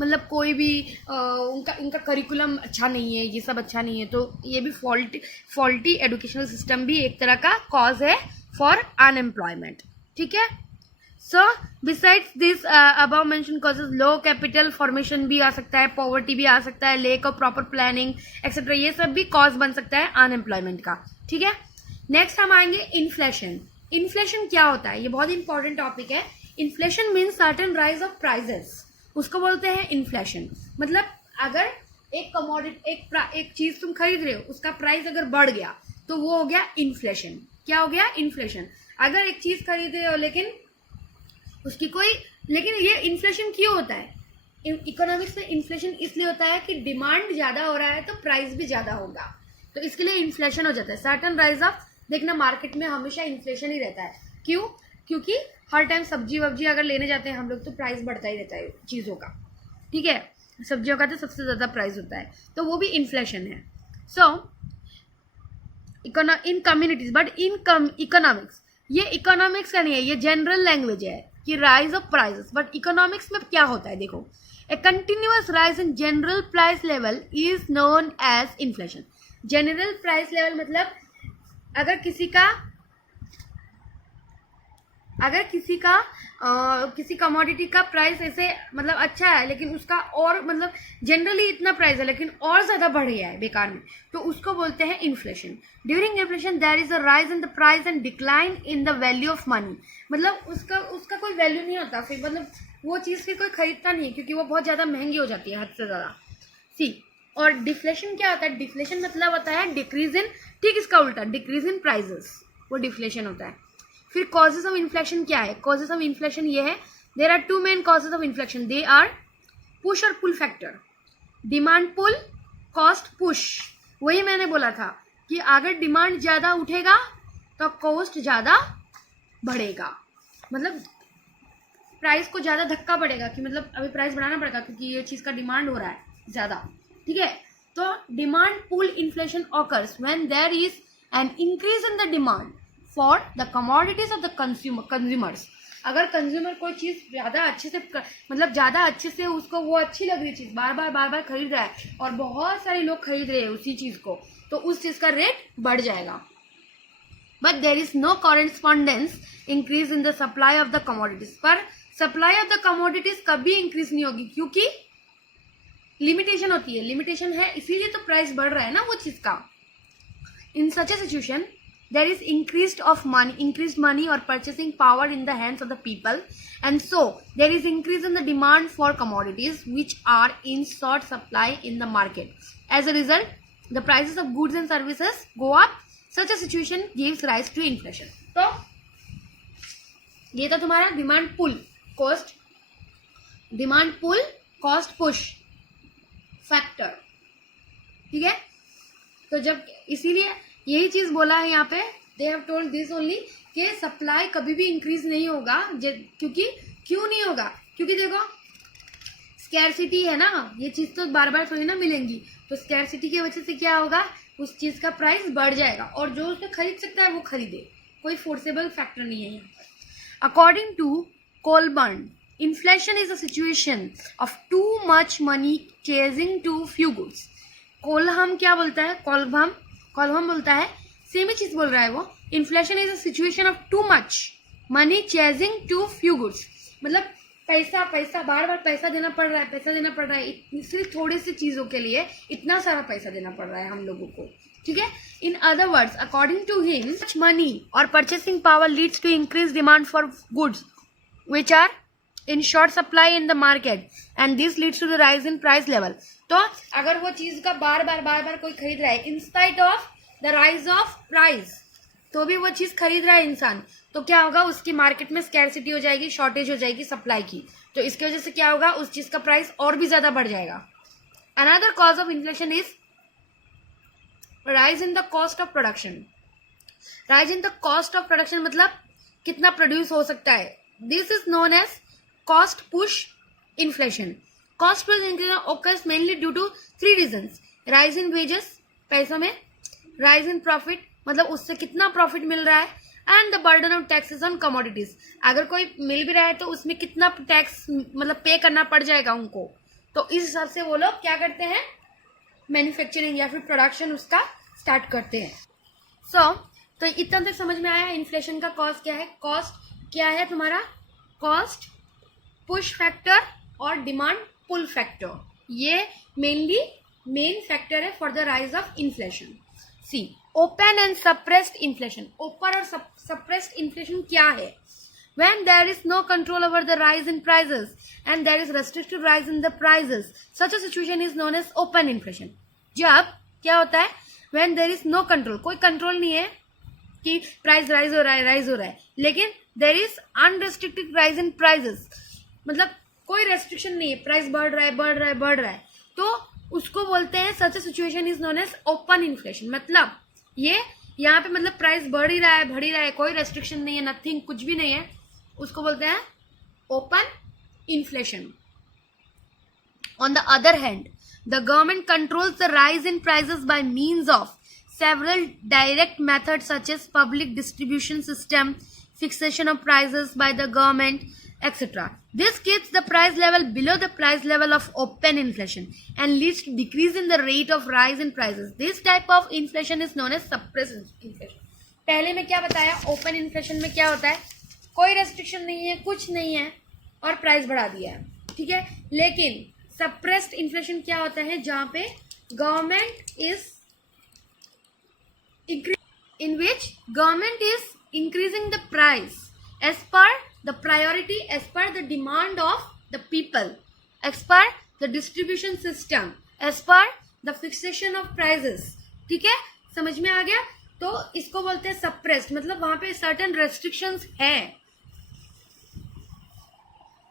मतलब कोई भी उनका करिकुलम अच्छा नहीं है, ये सब अच्छा नहीं है, तो ये भी फॉल्टी एजुकेशनल सिस्टम भी एक तरह का कॉज है फॉर अनएम्प्लॉयमेंट. ठीक है. So besides this above mention causes low capital formation भी आ सकता है, पॉवर्टी भी आ सकता है, lake of proper planning etcetera, ये सब भी कॉज बन सकता है अनएम्प्लॉयमेंट का. ठीक है. नेक्स्ट हम आएंगे इन्फ्लेशन. इन्फ्लेशन क्या होता है, ये बहुत इंपॉर्टेंट टॉपिक है. Inflation means certain rise of prices, उसको बोलते हैं इन्फ्लेशन. मतलब अगर एक कमोडिटी एक चीज तुम खरीद रहे हो, उसका प्राइस अगर बढ़ गया तो वो हो गया इन्फ्लेशन. क्या हो गया? इन्फ्लेशन. अगर एक चीज खरीद रहे हो लेकिन ये इन्फ्लेशन क्यों होता है? इकोनॉमिक्स में इन्फ्लेशन इसलिए होता है कि डिमांड ज्यादा हो रहा है तो प्राइस भी ज्यादा होगा, तो इसके लिए इन्फ्लेशन हो जाता है. सर्टेन राइज ऑफ, देखना मार्केट में हमेशा इन्फ्लेशन ही रहता है. क्यों? क्योंकि हर टाइम सब्जी वब्जी अगर लेने जाते हैं हम लोग तो प्राइस बढ़ता ही रहता है चीज़ों का, ठीक है, सब्जियों का तो सबसे ज़्यादा प्राइस होता है, तो वो भी इन्फ्लेशन है. So in communities, but in economics, ये इकोनॉमिक्स का नहीं है, ये जनरल लैंग्वेज है कि rise of prices. But economics में क्या होता है देखो, a continuous rise in general price level is known as inflation. General price level मतलब अगर किसी कमोडिटी का प्राइस ऐसे मतलब अच्छा है लेकिन उसका और मतलब जनरली इतना प्राइस है लेकिन और ज़्यादा बढ़ गया है बेकार में, तो उसको बोलते हैं inflation. During inflation there is a rise in the price and decline in the value of money. मतलब उसका कोई वैल्यू नहीं होता, फिर मतलब वो चीज़ फिर कोई खरीदता नहीं है क्योंकि वो बहुत ज़्यादा महंगी हो जाती है हद से ज़्यादा. सी, और डिफ्लेशन क्या होता है, डिफ्लेशन मतलब होता है डिक्रीज इन, ठीक इसका उल्टा, डिक्रीज इन प्राइजेस, वो डिफ्लेशन होता है. फिर कॉजेज ऑफ इन्फ्लेशन क्या है, कॉजेज ऑफ इन्फ्लेशन ये है, there are two main causes of inflation, they are push और pull factor. Demand pull, cost push. वही मैंने बोला था कि अगर डिमांड ज़्यादा उठेगा तो कॉस्ट ज़्यादा बढ़ेगा, मतलब प्राइस को ज़्यादा धक्का पड़ेगा कि मतलब अभी प्राइस बढ़ाना पड़ेगा क्योंकि ये चीज़ का डिमांड हो रहा है ज़्यादा, ठीक है. तो demand pull inflation occurs when there is an increase in the demand for the commodities of the consumers. अगर कंज्यूमर कोई चीज़ ज़्यादा अच्छे से उसको वो अच्छी लग रही चीज़ बार बार खरीद रहा है और बहुत सारे लोग खरीद रहे हैं उसी चीज़ को, तो उस चीज़ का रेट बढ़ जाएगा. But there is no correspondence increase in the supply of the commodities. पर सप्लाई ऑफ द कमोडिटीज कभी इंक्रीज नहीं होगी क्योंकि लिमिटेशन होती है, लिमिटेशन है इसीलिए तो प्राइस बढ़ रहा है ना वो चीज़ का. इन सच a situation there is increased money or purchasing power in the hands of the people, and so there is increase in the demand for commodities which are in short supply in the market. As a result, the prices of goods and services go up. Such a situation gives rise to inflation. तो ये तो तुम्हारा demand pull cost push factor, ठीक है. तो जब इसीलिए यही चीज बोला है यहाँ पे, they have told this only कि सप्लाई कभी भी इंक्रीज नहीं होगा. क्यों नहीं होगा, क्योंकि देखो स्कैरसिटी है ना, ये चीज तो बार बार थोड़ी ना मिलेंगी, तो स्कैरसिटी की वजह से क्या होगा, उस चीज का प्राइस बढ़ जाएगा और जो उसको खरीद सकता है वो खरीदे, कोई फोर्सेबल फैक्टर नहीं है यहाँ पर. According to Coulborn, inflation is a situation of too much money chasing too few goods. कोलहम क्या बोलता है, कॉलबर्न बोलता है, सेम ही चीज बोल रहा है वो. Inflation is a situation of too much money chasing too few goods. मतलब पैसा बार पैसा देना पड़ रहा है सिर्फ थोड़ी सी चीजों के लिए इतना सारा पैसा देना पड़ रहा है हम लोगों को, ठीक है. In other words, according to him, much money और purchasing power leads to increase demand for goods which are in short supply in the market and this leads to the rise in price level. तो अगर वो चीज का बार बार कोई खरीद रहा है in spite of the rise of price, तो भी वो चीज खरीद रहा है इंसान, तो क्या होगा, उसकी मार्केट में स्कैरसिटी हो जाएगी, शॉर्टेज हो जाएगी सप्लाई की, तो इसकी वजह से क्या होगा, उस चीज का प्राइस और भी ज्यादा बढ़ जाएगा. Another cause of inflation is rise in the cost of production. Rise in the cost of production मतलब कितना प्रोड्यूस हो सकता है. This is known as cost push inflation. Cost push inflation occurs mainly due to three reasons: rise in wages, पैसों में, rise in profit, मतलब उससे कितना प्रॉफिट मिल रहा है, and the burden of taxes on commodities. अगर कोई मिल भी रहा है तो उसमें कितना टैक्स मतलब पे करना पड़ जाएगा उनको, तो इस हिसाब से वो लोग क्या करते हैं, मैन्युफैक्चरिंग या फिर प्रोडक्शन उसका स्टार्ट करते हैं. तो इतना तक समझ में आया इन्फ्लेशन का कॉस्ट क्या है. कॉस्ट क्या है तुम्हारा, कॉस्ट पुश फैक्टर और डिमांड पुल फैक्टर, ये मेन फैक्टर है for the rise of inflation. See, open and suppressed inflation. Open और सप्रेस्ड इन्फ्लेशन क्या है, when there is no control over the rise in prices and there is restricted rise in the prices, such a situation is known as open inflation. जब क्या होता है, when there is no control, कोई control नहीं है कि price rise हो रहा है, लेकिन there is unrestricted rise in prices, मतलब कोई रेस्ट्रिक्शन नहीं है, प्राइस बढ़ रहा है, तो उसको बोलते हैं such a situation is known as open inflation. मतलब ये यहाँ पे मतलब प्राइस बढ़ ही रहा है, कोई रेस्ट्रिक्शन नहीं है, नथिंग, कुछ भी नहीं है, उसको बोलते हैं open inflation. On the other hand, the government controls the rise in prices by means of several direct methods such as public distribution system, fixation of prices by the government, etc. This keeps the price level below the price level of open inflation and leads to decrease in the rate of rise in prices. This type of inflation is known as suppressed inflation. पहले में क्या बताया, open inflation में क्या होता है, कोई restriction नहीं है, कुछ नहीं है और प्राइस बढ़ा दिया है, ठीक है. लेकिन सप्रेस्ड इन्फ्लेशन क्या होता है, जहां पे government is in which government is increasing the price as per the priority, as per the demand of the people, as per the distribution system, as per the fixation of prices. ठीक है, समझ में आ गया. तो इसको बोलते हैं suppressed, मतलब वहां पे सर्टेन रेस्ट्रिक्शंस है.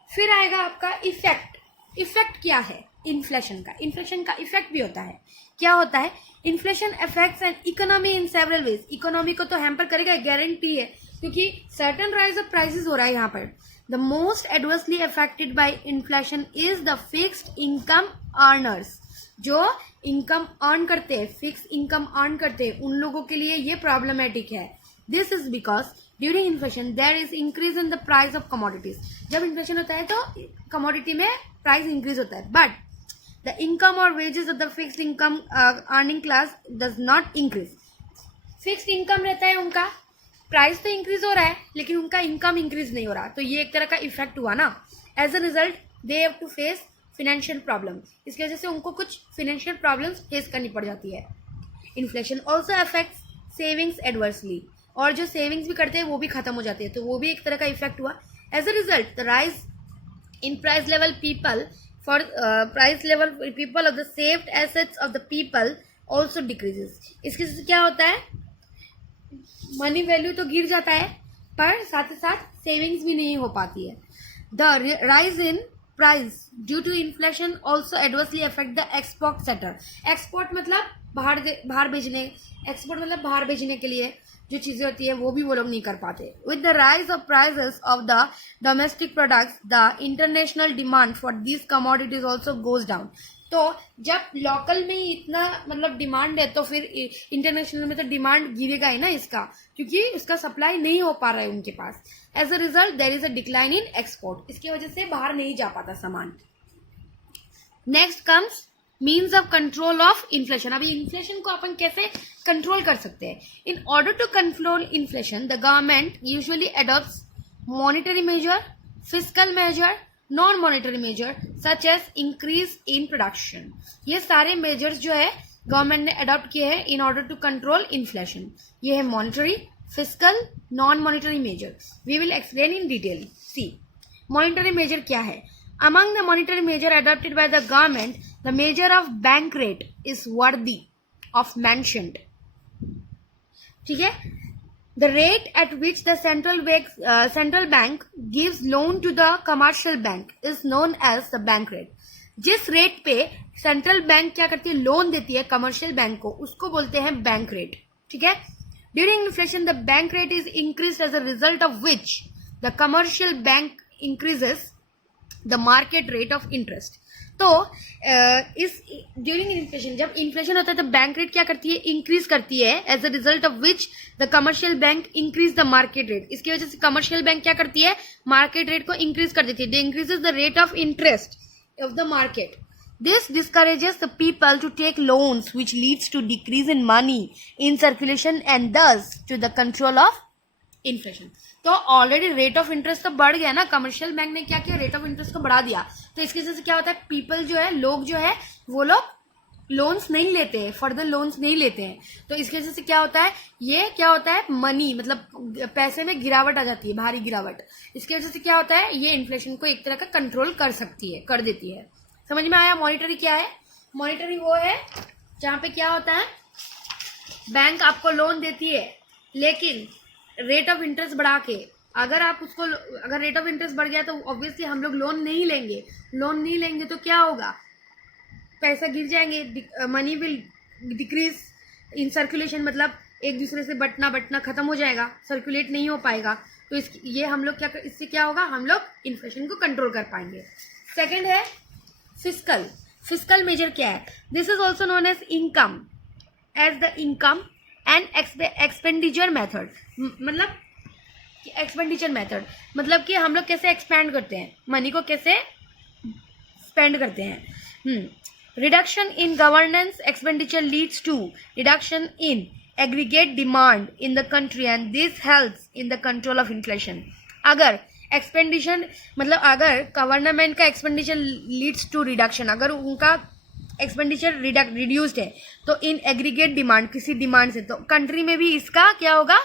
फिर आएगा आपका इफेक्ट. इफेक्ट क्या है इन्फ्लेशन का? इन्फ्लेशन का इफेक्ट भी होता है. क्या होता है? Inflation affects an economy in several ways. Economy को तो हैम्पर करेगा, गारंटी है, क्योंकि सर्टेन राइज ऑफ प्राइसेस हो रहा है यहाँ पर. The most adversely affected by inflation is the fixed income earners. जो इनकम अर्न करते हैं, फिक्स इनकम अर्न करते हैं, उन लोगों के लिए ये प्रॉब्लमेटिक है. This is because during inflation there is increase in the price of commodities. जब इन्फ्लेशन होता है तो कमोडिटी में प्राइस इंक्रीज होता है, but the income or wages of the fixed income earning class does not increase. Fixed income रहता है उनका, प्राइस तो इंक्रीज हो रहा है लेकिन उनका इनकम इंक्रीज नहीं हो रहा, तो ये एक तरह का इफेक्ट हुआ ना. As a result they have to face financial problem. इसकी वजह से उनको कुछ फिनेंशियल प्रॉब्लम्स फेस करनी पड़ जाती है. Inflation also affects savings adversely, और जो सेविंग्स भी करते हैं वो भी खत्म हो जाती है, तो वो भी एक तरह का इफेक्ट हुआ. As a result the rise in price level people for price level people of the saved assets of the people also decreases. इसके से क्या होता है, मनी वैल्यू तो गिर जाता है पर साथ ही साथ सेविंग्स भी नहीं हो पाती है. The rise in price due to inflation also adversely affect the export sector. Export मतलब बाहर भेजने, एक्सपोर्ट मतलब बाहर भेजने के लिए जो चीजें होती है वो भी वो लोग नहीं कर पाते. With the rise of prices of the domestic products the international demand for this commodities also goes down. तो जब लोकल में ही इतना मतलब डिमांड है तो फिर इंटरनेशनल में तो डिमांड गिरेगा ही ना इसका, क्योंकि उसका सप्लाई नहीं हो पा रहा है उनके पास. As a result there is a decline in export. इसकी वजह से बाहर नहीं जा पाता सामान. Next comes means of control of inflation. अभी इन्फ्लेशन को अपन कैसे कंट्रोल कर सकते हैं? In order to control inflation the government usually adopts monetary measure, fiscal measure, non monetary measure such as increase in production. ये सारे मेजर्स जो है गवर्नमेंट ने अडॉप्ट किए हैं in order to control inflation. ये है monetary, fiscal, non monetary measure. We will explain in detail. See monetary measure क्या है? Among the monetary measure adopted by the government, the measure of bank rate is worthy of mention. ठीक है? The rate at which the central bank gives loan to the commercial bank is known as the bank rate. जिस rate पे central bank क्या करती है, loan देती है commercial bank को, उसको बोलते हैं बैंक रेट. ठीक है? During inflation, the bank rate is increased as a result of which the commercial bank increases the market rate of interest. तो इस ड्यूरिंग इन्फ्लेशन, जब इन्फ्लेशन होता है तो बैंक रेट क्या करती है, इंक्रीज करती है. As a result of which the commercial bank increase the market rate. इसकी वजह से कमर्शियल बैंक क्या करती है, मार्केट रेट को इंक्रीज कर देती है. They increases the rate of interest of the market. This discourages the people to take loans, which leads to decrease in money in circulation and thus to the control of inflation. तो already rate of interest तो बढ़ गया ना, commercial bank ने क्या किया, rate of interest को बढ़ा दिया. तो इसकी वजह से क्या होता है, पीपल जो है, लोग जो है, वो लोग लोन्स नहीं लेते हैं, फर्दर लोन्स नहीं लेते हैं. तो इसकी वजह से क्या होता है, ये क्या होता है, मनी मतलब पैसे में गिरावट आ जाती है, भारी गिरावट. इसकी वजह से क्या होता है, ये इन्फ्लेशन को एक तरह का कंट्रोल कर सकती है, कर देती है. समझ में आया? मॉनिटरी क्या है? मॉनिटरी वो है जहाँ पे क्या होता है, बैंक आपको लोन देती है लेकिन रेट ऑफ इंटरेस्ट बढ़ा के. अगर आप उसको, अगर रेट ऑफ इंटरेस्ट बढ़ गया तो ऑब्वियसली हम लोग लोन नहीं लेंगे. लोन नहीं लेंगे तो क्या होगा, पैसा गिर जाएंगे, money will decrease in circulation, मतलब एक दूसरे से बटना बटना खत्म हो जाएगा, सर्कुलेट नहीं हो पाएगा, तो ये हम लोग इससे क्या होगा, हम लोग इन्फ्लेशन को कंट्रोल कर पाएंगे। सेकेंड है फिस्कल। फिस्कल मेजर क्या है? This is also known as income, as the income and expenditure method. मतलब एक्सपेंडिचर मेथड मतलब कि हम लोग कैसे एक्सपेंड करते हैं, मनी को कैसे स्पेंड करते हैं। Reduction in governance expenditure leads to reduction in aggregate demand in the country and this helps in the control of inflation. अगर एक्सपेंडिचर मतलब अगर गवर्नमेंट का एक्सपेंडिचर लीड्स टू रिडक्शन, अगर उनका एक्सपेंडिचर रिड्यूस्ड है तो इन एग्रीगेट डिमांड, किसी demand से, तो कंट्री में भी इसका क्या होगा,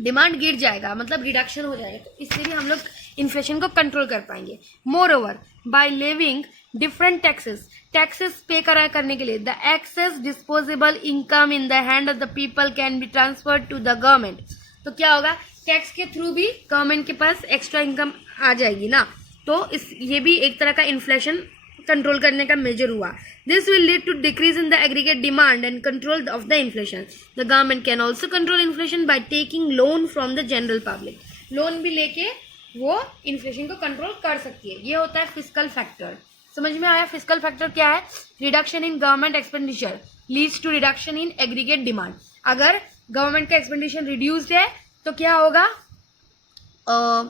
डिमांड गिर जाएगा, मतलब रिडक्शन हो जाएगा, तो इससे भी हम लोग इन्फ्लेशन को कंट्रोल कर पाएंगे। Moreover by levying different taxes pay करने के लिए the excess disposable income in the hand of the people can be transferred to the government. तो क्या होगा, टैक्स के थ्रू भी गवर्नमेंट के पास एक्स्ट्रा इनकम आ जाएगी ना, तो ये भी एक तरह का इन्फ्लेशन कंट्रोल करने का मेजर हुआ। This will lead to decrease in the aggregate demand and control of the inflation. The government can also control inflation by taking loan from the general public. Loan भी लेके वो inflation को control कर सकती है। ये होता है फिस्कल फैक्टर। समझ में आया? फिस्कल फैक्टर क्या है? Reduction in government expenditure leads to reduction in aggregate demand. अगर गवर्नमेंट का एक्सपेंडिचर रिड्यूस्ड है तो क्या होगा,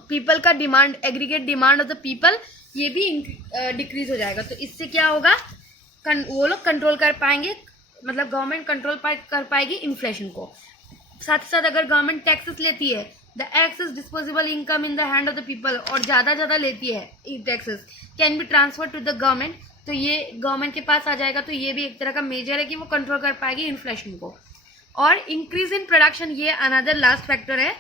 पीपल का demand, aggregate demand of the people, ये भी डिक्रीज हो जाएगा। तो इससे क्या होगा, वो लोग कंट्रोल कर पाएंगे, मतलब गवर्नमेंट कंट्रोल कर पाएगी इन्फ्लेशन को। साथ ही साथ अगर गवर्नमेंट टैक्सेस लेती है, the excess disposable income in the hand of the people, और ज़्यादा लेती है taxes, can be transfer to the government, तो ये गवर्नमेंट के पास आ जाएगा। तो ये भी एक तरह का मेजर है कि वो कंट्रोल कर पाएगी इन्फ्लेशन को। और इंक्रीज इन प्रोडक्शन, ये अनदर लास्ट फैक्टर है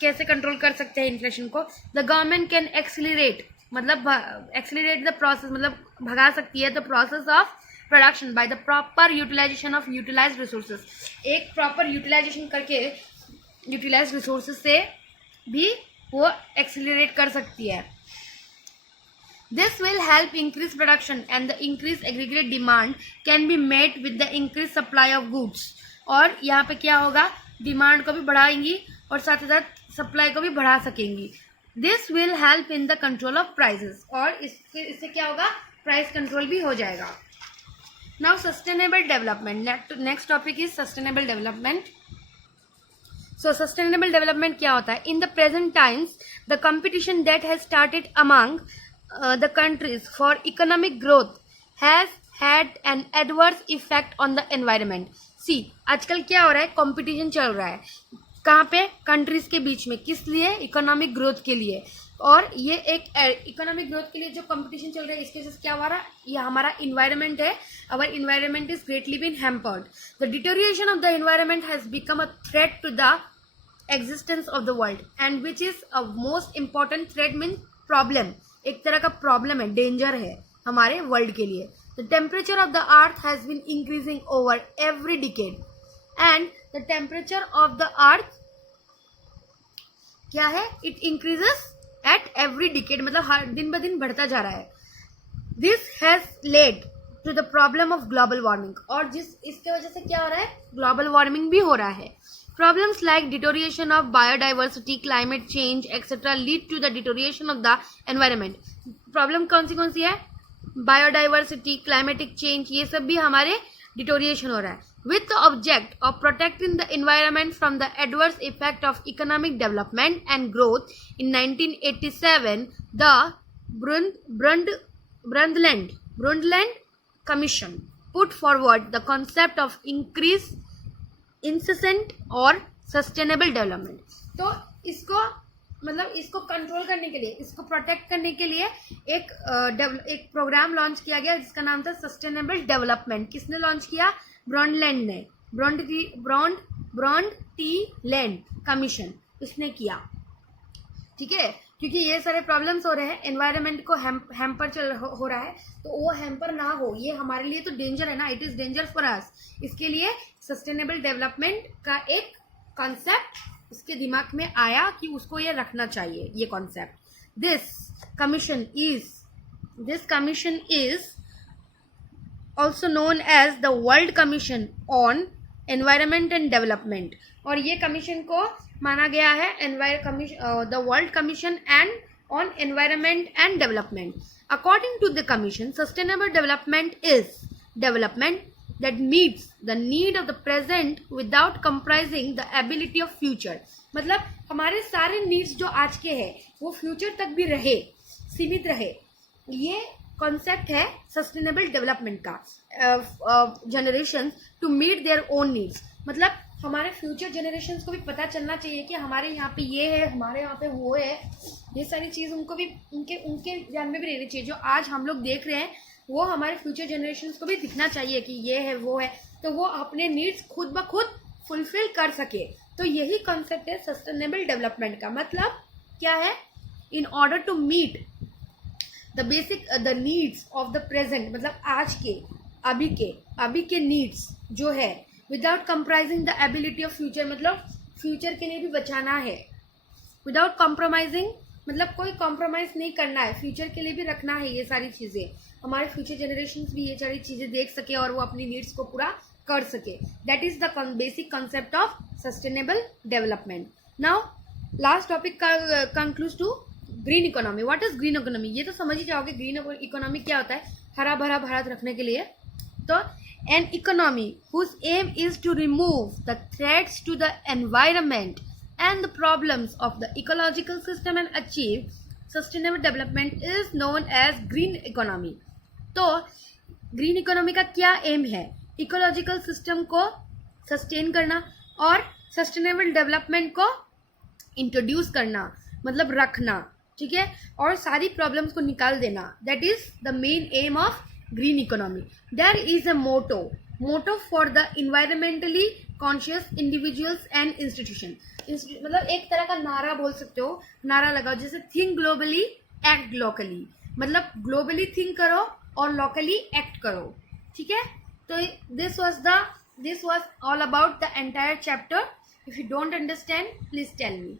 कैसे कंट्रोल कर सकते हैं इन्फ्लेशन को। द गवर्नमेंट कैन एक्सिलरेट, मतलब एक्सिलरेट द प्रोसेस, मतलब भगा सकती है the process of production by the proper utilization of utilized resources. एक प्रॉपर यूटिलाइजेशन करके यूटिलाइज्ड रिसोर्सेज से भी वो एक्सिलरेट कर सकती है। This will help increase production and the increase aggregate demand can be met with the increase supply of goods. और यहाँ पे क्या होगा, डिमांड को भी बढ़ाएंगी और साथ ही साथ सप्लाई को भी बढ़ा सकेंगी। This will help in the control of prices, और इससे क्या होगा, प्राइस कंट्रोल भी हो जाएगा। Now sustainable development, next topic is sustainable development. So sustainable development क्या होता है? In the present times the competition that has started among the countries for economic growth has had an adverse effect on the environment. See, आजकल क्या हो रहा है, competition चल रहा है, कहाँ पे, कंट्रीज के बीच में, किस लिए, इकोनॉमिक ग्रोथ के लिए। और ये एक इकोनॉमिक ग्रोथ के लिए जो कंपटीशन चल रहा है, इसके साथ क्या हो रहा है, ये हमारा इन्वायरमेंट है, our environment is greatly been hampered. The deterioration of the environment has become a threat to the existence of the world and which is a most important threat mean problem, एक तरह का problem है, danger है हमारे world के लिए। The temperature of the earth has been increasing over every decade and the temperature of the earth क्या है, it increases at every decade, मतलब हर दिन ब दिन बढ़ता जा रहा है। This has led to the problem of global warming, और इसके वजह से क्या हो रहा है, ग्लोबल वार्मिंग भी हो रहा है। Problems like deterioration of biodiversity, climate change etcetera lead to the deterioration of the environment. Problem कौन सी है, बायोडाइवर्सिटी, क्लाइमेटिक चेंज, ये सब भी हमारे डिटोरिएशन हो रहा है। With the object of protecting the environment from the adverse effect of economic development and growth, in 1987, the Brundtland Commission put forward the concept of incessant or sustainable development. तो इसको control करने के लिए, इसको protect करने के लिए एक प्रोग्राम लॉन्च किया गया जिसका नाम था सस्टेनेबल डेवलपमेंट। किसने लॉन्च किया? ब्रॉन्डलैंड ने, ब्रॉन्डटीलैंड कमीशन उसने किया, ठीक है, क्योंकि ये सारे प्रॉब्लम्स हो रहे हैं, एनवायरनमेंट को हैम्पर हो रहा है, तो वो हैम्पर ना हो, ये हमारे लिए तो डेंजर है ना, it is danger for us. इसके लिए सस्टेनेबल डेवलपमेंट का एक कॉन्सेप्ट उसके दिमाग में आया कि उसको ये रखना चाहिए, ये concept. This commission is also known as the World Commission on environment and development, और ये कमीशन को माना गया है the world commission and on environment and development. According to the commission, sustainable development is development that meets the need of the present without compromising the ability of future. मतलब हमारे सारे needs जो आज के हैं वो फ्यूचर तक भी रहे, सीमित रहे. ये कॉन्सेप्ट है सस्टेनेबल डेवलपमेंट का. Generation to meet their own needs, मतलब हमारे फ्यूचर जनरेशन को भी पता चलना चाहिए कि हमारे यहाँ पे ये है, हमारे यहाँ पे वो है. ये सारी चीज़ उनको भी उनके ध्यान में भी रहनी चाहिए. जो आज हम लोग देख रहे हैं वो हमारे फ्यूचर जनरेशन्स को भी दिखना चाहिए कि ये है वो है, तो वो अपने नीड्स खुद ब खुद फुलफिल कर सके. तो यही कॉन्सेप्ट है सस्टेनेबल डेवलपमेंट का. मतलब क्या है? In order to meet the basic the needs of the present, मतलब आज के अभी के नीड्स जो है, without compromising the ability of future, मतलब फ्यूचर के लिए भी बचाना है. विदाउट कॉम्प्रोमाइजिंग मतलब कोई कॉम्प्रोमाइज नहीं करना है, फ्यूचर के लिए भी रखना है. ये सारी चीज़ें हमारे फ्यूचर जनरेशन्स भी ये सारी चीज़ें देख सके और वो अपनी नीड्स को पूरा कर सके. That is the basic concept of sustainable development. Now last topic concludes to green economy. What is green economy? ये तो समझ ही जाओगे ग्रीन इकोनॉमी क्या होता है. हरा भरा भारत रखने के लिए. तो an economy whose aim is to remove the threats to the environment and the problems of the ecological system and achieve sustainable development is known as green economy. तो ग्रीन इकोनॉमी का क्या एम है? Ecological system को sustain करना और sustainable development को introduce करना, मतलब रखना, ठीक है, और सारी प्रॉब्लम्स को निकाल देना. That is the main aim of green economy. There is a motto for the environmentally conscious individuals and institution. मतलब एक तरह का नारा बोल सकते हो, नारा लगाओ जैसे थिंक ग्लोबली एक्ट लोकली, मतलब ग्लोबली थिंक करो और लोकली एक्ट करो. ठीक है, तो this was all about the entire chapter. If you don't understand please tell me.